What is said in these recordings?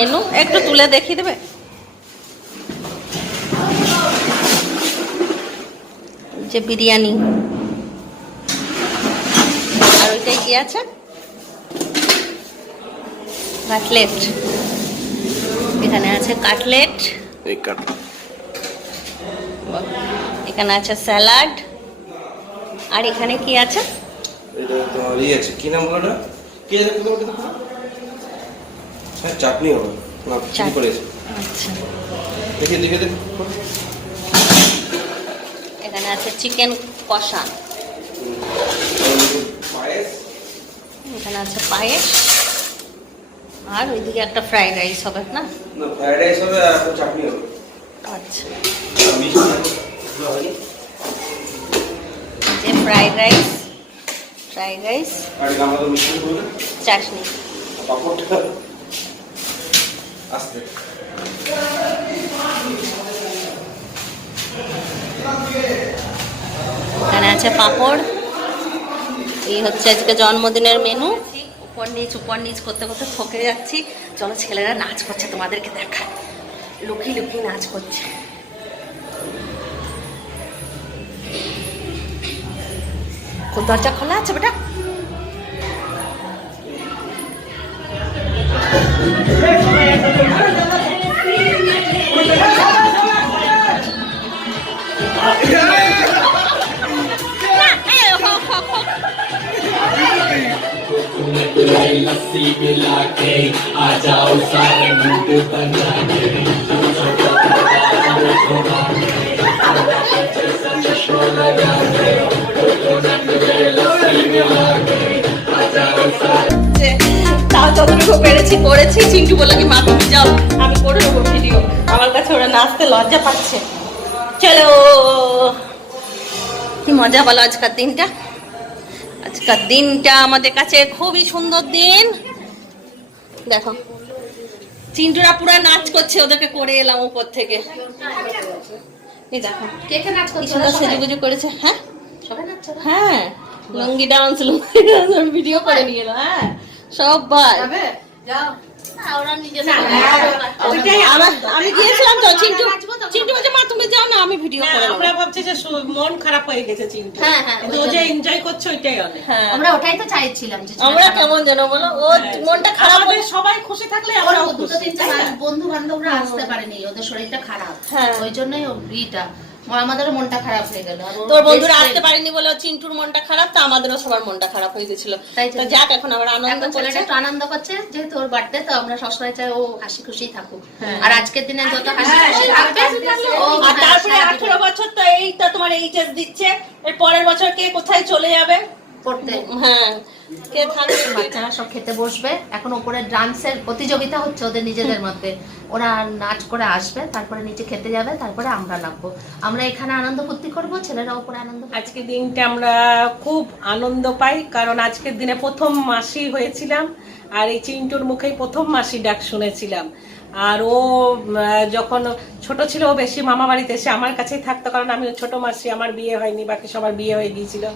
Menu একটু তুলে দেখিয়ে দেবে? যে বিরিয়ানি, আর ওইটাই কি আছে? কাটলেট। এখানে আছে কাটলেট, এখানে আছে স্যালাড, আর এখানে কি আছে? এটা তোমার আছে, কি নাম বলো? কি আছে ওটা? হ্যাঁ, চাটনি হবে না, চিনি করেছে। আচ্ছা, দেখে এখানে আছে চিকেন কষা, পায়েস, এখানে আছে পায়েস, আর ওইদিকে একটা ফ্রাইড রাইস হবে না? না, ফ্রাইড রাইস হবে আর একটা চাটনি হবে। আচ্ছা, মিষ্টি যে ফ্রাইড রাইস আর আমাদের মিষ্টি হবে, চাটনি, পাপড়টা আসবে। এখানে আছে পাঁপড়। এই হচ্ছে আজকে জন্মদিনের মেনু। উপর নিচ করতে করতে থকে যাচ্ছি। চলো, ছেলেরা নাচ করছে, তোমাদেরকে দেখা, লুকিয়ে লুকিয়ে নাচ করছে। কোন দরজা খোলা আছে বেটা? लस्सी पिला के आ जाओ सारे मूड बना के তাও যতটুকু পেরেছি করেছি। চিন্টু বললো কি, মা তুমি যাও, আমি করে নেবো ভিডিও। আমার কাছে ওরা নাচতে লজ্জা পাচ্ছে। চলো, কি মজা বলো আজকের দিনটা। আজকের দিনটা আমাদের কাছে খুবই সুন্দর দিন। দেখো, চিন্টুরা পুরা নাচ করছে, ওদেরকে করে এলাম উপর থেকে। এই দেখো কি সুন্দর সেজুগুজু করেছে। হ্যাঁ হ্যাঁ, লুঙ্গি ডান্স ভিডিও করে নিয়ে এলো। হ্যাঁ, সবাই আমি গিয়েছিলাম তো, চিন্টু বলছে মা তুমি যাও না, আমি ভিডিও করে। আমরা ভাবছি যে মন খারাপ হয়ে গেছে চিন্টু, কিন্তু ও যে এনজয় করছে ওইটাই অনেক। আমরা ওটাই তো চাইছিলাম যে আমরা কেমন যেন বলো, ও মনটা খারাপ হয়ে। সবাই খুশি থাকলে আমরা দুটো তিনটে বন্ধু বান্ধবরা আসতে পারেনি, ওদের শরীরটা খারাপ, ওই জন্যই ওইটা আমাদেরও মনটা খারাপ হয়ে গেল। তোর বন্ধুরা আসতে পারেনি বলে চিন্টুর মনটা খারাপ, তো আমাদেরও সবার মনটা খারাপ হয়ে গেছিল। তো যাক, এখন আমরা আনন্দ করছি, একটু আনন্দ করছে, যেহেতু ওর বার্থডে, তো আমরা সবসময় চাই ও হাসি খুশি থাকুক। আর আজকের দিনে যত হাসি খুশি থাকবে। আর তারপরে 18 বছর তো এইটা তোমার এইচএস দিচ্ছে, এর পরের বছর কে কোথায় চলে যাবে পড়তে। হ্যাঁ, কে থাকবে? বাচ্চারা সব খেতে বসবে। এখন উপরে ডান্সের প্রতিযোগিতা হচ্ছে ওদের নিজেদের মধ্যে। ওরা নাচ করে আসবে, তারপরে নিচে খেতে যাবে, তারপরে আমরা নামবো। আমরা এখানে আনন্দ ফুর্তি করবো, ছেলেরা উপরে আনন্দ। আজকের দিনটা আমরা খুব আনন্দ পাই, কারণ আজকের দিনে প্রথম মাসি হয়েছিলাম, আর এই চিন্টুর মুখেই প্রথম মাসি ডাক শুনেছিলাম। আর ও যখন ছোট ছিল, ও বেশি মামা বাড়িতে এসে আমার কাছেই থাকতো, কারণ আমি ছোট মাসি, আমার বিয়ে হয়নি, বাকি সবার বিয়ে হয়ে গিয়েছিল।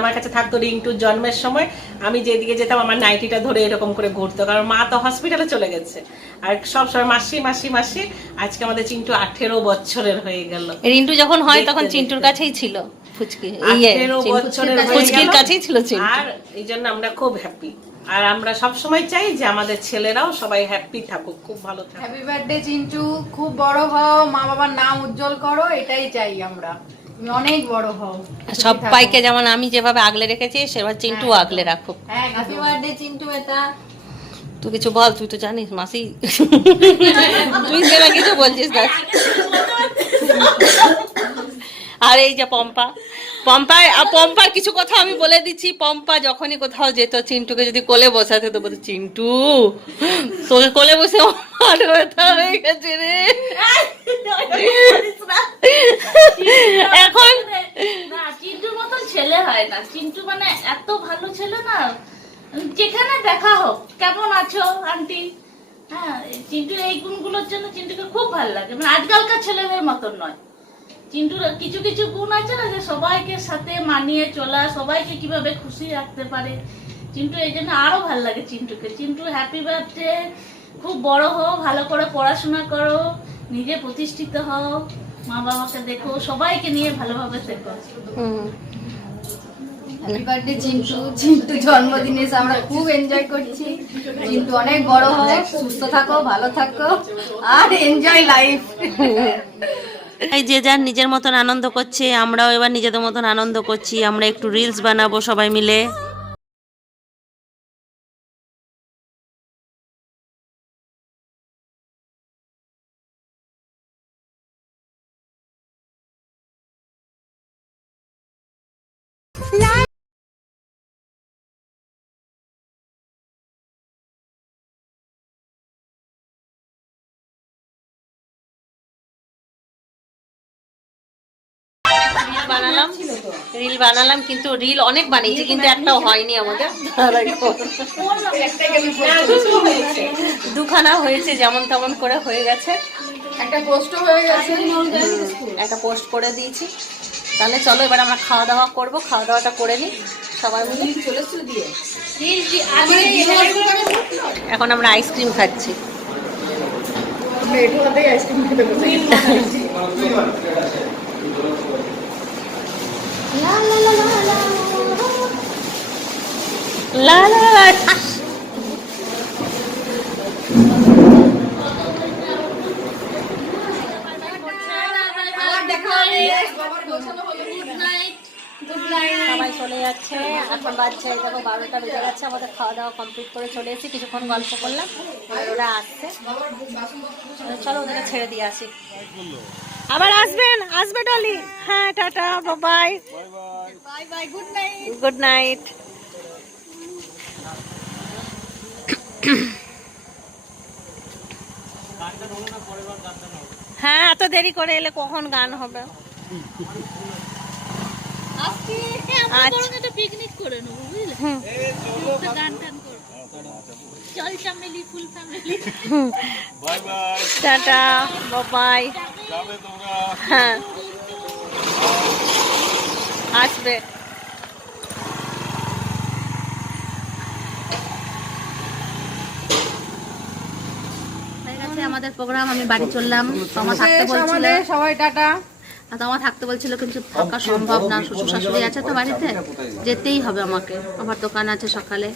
আমার কাছে থাকতো। রিন্টুর জন্মের সময় আমি যেদিকে যেতাম, আমার নাইটিটা ধরে এরকম করে ঘুরতো, কারণ মা তো হসপিটালে চলে গেছে। আর সব সময় মাসি মাসি মাসি। আজকে আমাদের চিন্টু 18 বছরের হয়ে গেল। রিন্টু যখন হয় তখন চিন্টুর কাছেই ছিল ফুচকি, 18 বছরের ফুচকির কাছেই ছিল চিন্টু। আর এই জন্য আমরা খুব হ্যাপি। আর আমরা সব সময় চাই যে আমাদের ছেলেরাও সবাই হ্যাপি থাকুক, খুব ভালো থাকুক। হ্যাপি বার্থডে চিন্টু, খুব বড় হও, মা বাবার নাম উজ্জ্বল করো, এটাই চাই আমরা। তুমি অনেক বড় হও, সবাইকে যেমন আমি যেভাবে আগলে রেখেছি, সেভাবে চিন্টু আগলে রাখুক। হ্যাপি বার্থডে চিন্টু বেটা। তুই কিছু বল, তুই তো জানিস মাসি, তুই যেটা কিছু বলছিস না। আর এই যে পম্পার কিছু কথা আমি বলে দিচ্ছি। পম্পা যখনই কোথাও যেত, চিন্টুকে যদি কোলে বসাতে, তো বলতো চিন্টু তোকে কোলে বসে আমার ব্যথা হয়ে গেছে রে। এখন না, চিন্টুর মতন ছেলে হয় না। চিন্টু মানে এত ভালো ছেলে না, যেখানে দেখা হোক, কেমন আছো আন্টি, হ্যাঁ, চিন্টুর এই গুণগুলোর জন্য চিন্টুকে খুব ভালো লাগে। মানে আজকালকার ছেলেদের মতন নয়। চিন্টুর কিছু কিছু গুণ আছে না, যে সবাইকে সাথে মানিয়ে চলা, সবাইকে কিভাবে খুশি রাখতে পারে। চিন্টু এই জন্য আরো ভালো লাগে চিন্টুকে। চিন্টু হ্যাপি বার্থডে, খুব বড় হও, ভালো করে পড়াশোনা করো, নিজে প্রতিষ্ঠিত হও, মা বাবাকে দেখো, সবাইকে নিয়ে ভালোভাবে থেকো। Happy birthday Chintu. চিন্টু জন্মদিনে এসে আমরা খুব এনজয় করছি। চিন্টু অনেক বড় হোক, সুস্থ থাকো, ভালো থাকো আর এনজয় লাইফ। এই যে যার নিজের মতন আনন্দ করছে, আমরাও এবার নিজেদের মতন আনন্দ করছি। আমরা একটু রিলস বানাবো সবাই মিলে। রিল বানালাম কিন্তু রিল অনেক বানিয়েছি কিন্তু একটাও হয়নি আমাদের। দুখানা হয়েছে, যেমন তেমন করে হয়ে গেছে। একটা পোস্ট হয়ে গেছে, একটা পোস্ট করে দিয়েছি। তাহলে চলো এবার আমরা খাওয়া দাওয়া করবো, খাওয়া দাওয়াটা করে নিই সবাই মিলে। এখন আমরা আইসক্রিম খাচ্ছি। লা লা লা ঠাস। সবাই চলে যাচ্ছে, এখন বাজছে দেখো 12টা বেজে গেছে। আমাদের খাওয়া দাওয়া কমপ্লিট করে চলে এসেছি, কিছুক্ষণ গল্প করলাম, আর ওরা আসছে। চলো ওদেরকে ছেড়ে দিয়ে আসি। আবার আসবেন, আসবে ডলি। হ্যাঁ, tata, bye bye, good night, good night. হ্যাঁ, এত দেরি করে এলে কখন গান হবে? পিকনিক করে নেবো, বুঝলে? গান টান করবো, চল family, full family. Bye bye, tata, bye. হ্যাঁ, আসবে। আমাদের প্রোগ্রাম, আমি বাড়ি চললাম। তোমা থাকতে বলছিল, সবাই টাটা। তোমা থাকতে বলছিল কিন্তু থাকা সম্ভব না, শ্বশুর শাশুড়ি আছে তো বাড়িতে, যেতেই হবে আমাকে। আমার দোকান আছে সকালে,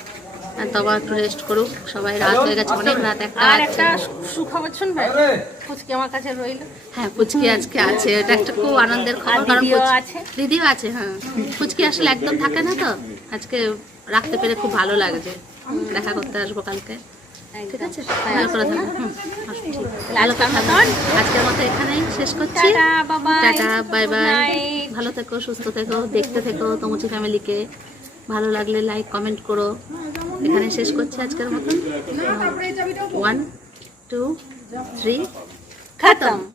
তোমার একটু রেস্ট করুক। সবাই রাত হয়ে গেছে, অনেক রাত, একটা আর একটা সুখবর শুনবে? ফুচকি আমার কাছে রইল। হ্যাঁ, ফুচকি আজকে আছে, এটা একটা খুব আনন্দের খবর। কারণ দিদিও আছে। হ্যাঁ, ফুচকি আসলে একদম থাকে না, তো আজকে রাখতে পেরে খুব ভালো লাগছে। দেখা করতে আসবো কালকে, ঠিক আছে? ভালো করে থাকো। আজকের মতো এখানেই শেষ করছি। টাটা, বাই বাই, ভালো থেকো, সুস্থ থেকো, দেখতে থেকো তমুচি ফ্যামিলিকে। ভালো লাগলে লাইক কমেন্ট করো। এখানে শেষ করছি আজকের মতন। 1 2 3 খতম।